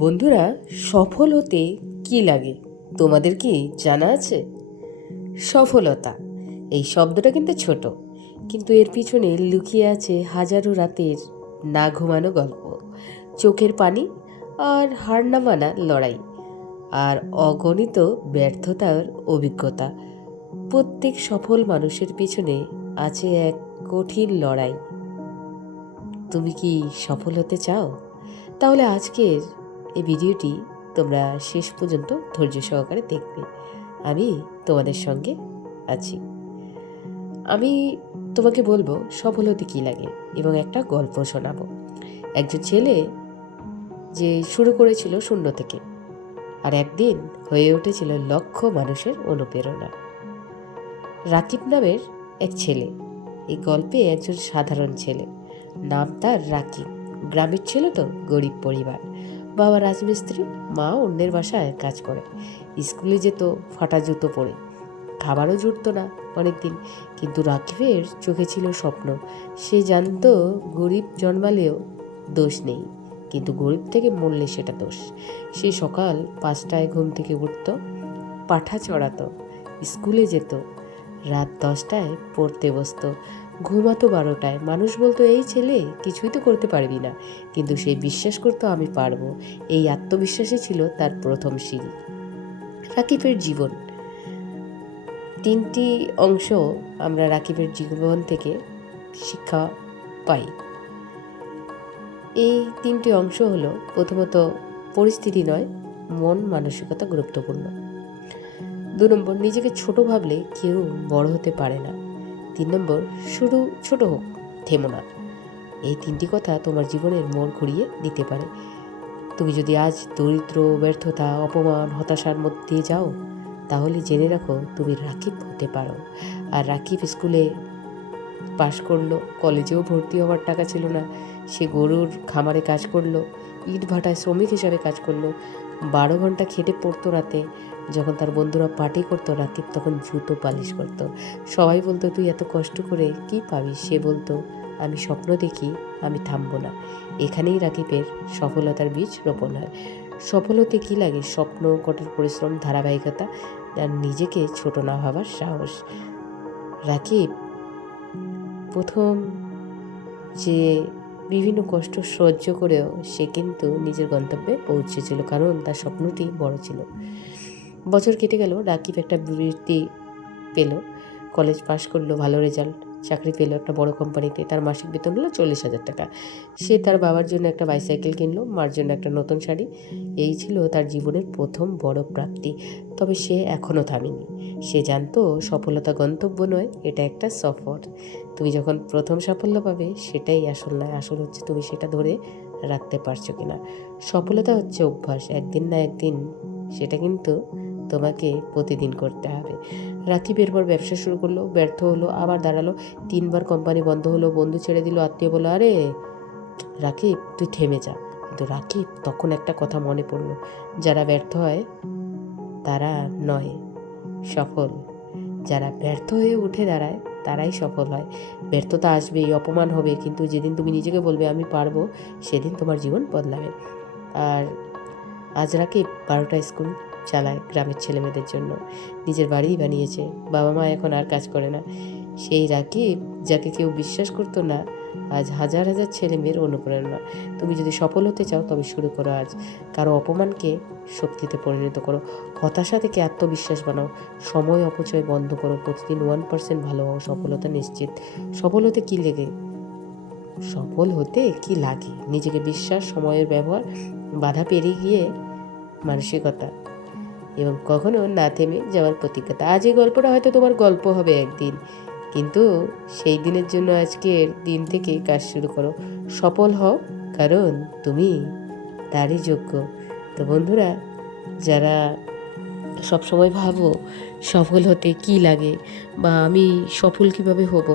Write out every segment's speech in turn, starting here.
বন্ধুরা, সফল হতে কী লাগে তোমাদের কি জানা আছে? সফলতা এই শব্দটা কিন্তু ছোট, কিন্তু এর পিছনে লুকিয়ে আছে হাজারো রাতের না ঘুমানো গল্প, চোখের পানি আর হার না মানা লড়াই, আর অগণিত ব্যর্থতার অভিজ্ঞতা। প্রত্যেক সফল মানুষের পিছনে আছে এক কঠিন লড়াই। তুমি কি সফল হতে চাও? তাহলে আজকের এই ভিডিওটি তোমরা শেষ পর্যন্ত ধৈর্য সহকারে দেখবে। আমি তোমাদের সঙ্গে আছি। আমি তোমাকে বলবো সফল হতে কী লাগে এবং একটা গল্প শোনাবো। একজন ছেলে যে শুরু করেছিল শূন্য থেকে, আর একদিন হয়ে উঠেছিল লক্ষ মানুষের অনুপ্রেরণা। রাকিব নামের এক ছেলে। এই গল্পে একজন সাধারণ ছেলে, নাম তার রাকিব। গ্রামের ছিল তো, গরিব পরিবার। বাবা রাজমিস্ত্রি, মা অন্যের বাসায় কাজ করে। স্কুলে যেত ফাটা জুতো পরে, খাবারও জুটতো না অনেকদিন। কিন্তু রাকিবের চোখে ছিল স্বপ্ন। সে জানতো গরিব জন্মালেও দোষ নেই, কিন্তু গরিব থেকে মরলে সেটা দোষ। সে সকাল 5টায় ঘুম থেকে উঠত, পাঠা চড়াতো, স্কুলে যেত, রাত 10টায় পড়তে বসত, ঘুমাতো 12টায়। মানুষ বলতো এই ছেলে কিছুই তো করতে পারবি না, কিন্তু সে বিশ্বাস করতো আমি পারবো। এই আত্মবিশ্বাসই ছিল তার প্রথম সিঁড়ি। রাকিবের জীবন 3টি অংশ আমরা রাকিবের জীবন থেকে শিক্ষা পাই। এই 3টি অংশ হলো, প্রথমত পরিস্থিতি নয়, মন মানসিকতা গুরুত্বপূর্ণ। 2 নম্বর, নিজেকে ছোট ভাবলে কেউ বড় হতে পারে না। 3 নম্বর, শুরু ছোট হোক, থেমো না। এই 3টি কথা তোমার জীবনের মোড় ঘুরিয়ে দিতে পারে। তুমি যদি আজ দরিদ্র, ব্যর্থতা, অপমান, হতাশার মধ্যে দিয়ে যাও, তাহলে জেনে রাখো তুমি রাকিব হতে পারো। আর রাকিব স্কুলে পাশ করলো, কলেজেও ভর্তি হওয়ার টাকা ছিল না। সে গরুর খামারে কাজ করলো, ইট ভাটায় শ্রমিক হিসাবে কাজ করলো, 12 ঘন্টা খেটে পড়তো রাতে। যখন তার বন্ধুরা পার্টি করতো, রাকিব তখন জুতো পালিশ করতো। সবাই বলতো তুই এত কষ্ট করে কি পাবি? সে বলতো আমি স্বপ্ন দেখি, আমি থামবো না। এখানেই রাকিবের সফলতার বীজ রোপণ হয়। সফল হতে কী লাগে? স্বপ্ন, কঠোর পরিশ্রম, ধারাবাহিকতা, আর নিজেকে ছোট না ভাবার সাহস। রাকিব প্রথম যে বিভিন্ন কষ্ট সহ্য করেও সে কিন্তু নিজের গন্তব্যে পৌঁছেছিল, কারণ তার স্বপ্নটি বড় ছিল। বছর কেটে গেল, রাকিব একটা বৃত্তি পেল, কলেজ পাশ করলো, ভালো রেজাল্ট, চাকরি পেলো একটা বড় কোম্পানিতে। তার মাসিক বেতন হলো 40,000 টাকা। সে তার বাবার জন্য একটা বাইসাইকেল কিনলো, মার জন্য একটা নতুন শাড়ি। এই ছিল তার জীবনের প্রথম বড় প্রাপ্তি। তবে সে এখনও থামেনি। সে জানতো সফলতা গন্তব্য নয়, এটা একটা সফর। তুমি যখন প্রথম সাফল্য পাবে সেটাই আসল নয়, আসল হচ্ছে তুমি সেটা ধরে রাখতে পারছো কিনা। সফলতা হচ্ছে অভ্যাস, একদিন না একদিন সেটা কিন্তু তোমাকে প্রতিদিন করতে হবে। রাকিব এরপর ব্যবসা শুরু করলো, ব্যর্থ হলো, আবার দাঁড়ালো। 3বার কোম্পানি বন্ধ হলো, বন্ধু ছেড়ে দিল, আত্মীয় বলল আরে রাকিব তুই থেমে যা। কিন্তু রাকিব তখন একটা কথা মনে পড়লো, যারা ব্যর্থ হয় তারা নয় সফল, যারা ব্যর্থ হয়ে উঠে দাঁড়ায় তারাই সফল হয়। ব্যর্থতা আসবেই, অপমান হবে, কিন্তু যেদিন তুমি নিজেকে বলবে আমি পারবো, সেদিন তোমার জীবন বদলাবে। আর আজ রাকিব 12টা স্কুল চালায় গ্রামের ছেলেমেয়েদের জন্য, নিজের বাড়িই বানিয়েছে, বাবা মা এখন আর কাজ করে না। সেই রাকিব যাকে কেউ বিশ্বাস করতো না, আজ হাজার হাজার ছেলেমেয়ের অনুপ্রেরণা। তুমি যদি সফল হতে চাও তবে শুরু করো আজ। কারো অপমানকে শক্তিতে পরিণত করো, হতাশা থেকে আত্মবিশ্বাস বানাও, সময় অপচয় বন্ধ করো, প্রতিদিন 1% ভালো হও, সফলতা নিশ্চিত। সফল হতে কী লেগে সফল হতে কি লাগে? নিজেকে বিশ্বাস, সময়ের ব্যবহার, বাধা পেরিয়ে গিয়ে মানসিকতা, এবং কখনো না থেমে যাওয়ার প্রতিজ্ঞতা। আজ এই গল্পটা হয়তো তোমার গল্প হবে একদিন, কিন্তু সেই দিনের জন্য আজকের দিন থেকে কাজ শুরু করো। সফল হও, কারণ তুমি তারই যোগ্য। তো বন্ধুরা, যারা সবসময় ভাবো সফল হতে কি লাগে বা আমি সফল কিভাবে হব,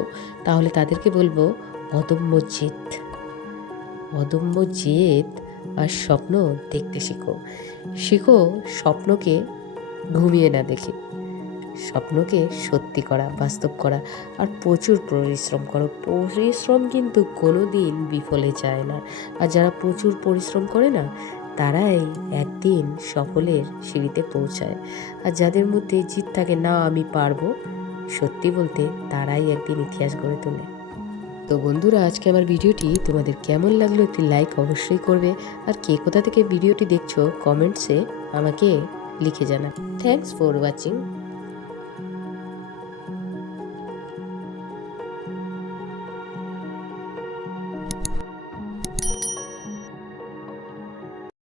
তাহলে তাদেরকে বলবো অদম্য জেদ, অদম্য জেদ আর স্বপ্ন দেখতে শেখো। শেখো স্বপ্নকে ঘুমিয়ে না দেখে, স্বপ্নকে সত্যি করা, বাস্তব করা, আর প্রচুর পরিশ্রম করো। পরিশ্রম কিন্তু কোনো দিন বিফলে যায় না। আর যারা প্রচুর পরিশ্রম করে না, তারাই একদিন সফলের সিঁড়িতে পৌঁছায়, আর যাদের মধ্যে জিদ থাকে না আমি পারবো, সত্যি বলতে তারাই একদিন ইতিহাস গড়ে তোলে। তো বন্ধুরা, আজকে আমার ভিডিওটি তোমাদের কেমন লাগলো একটি লাইক অবশ্যই করবে, আর কে কোথা থেকে ভিডিওটি দেখছো কমেন্টসে আমাকে লিখে জানা। Thanks for watching.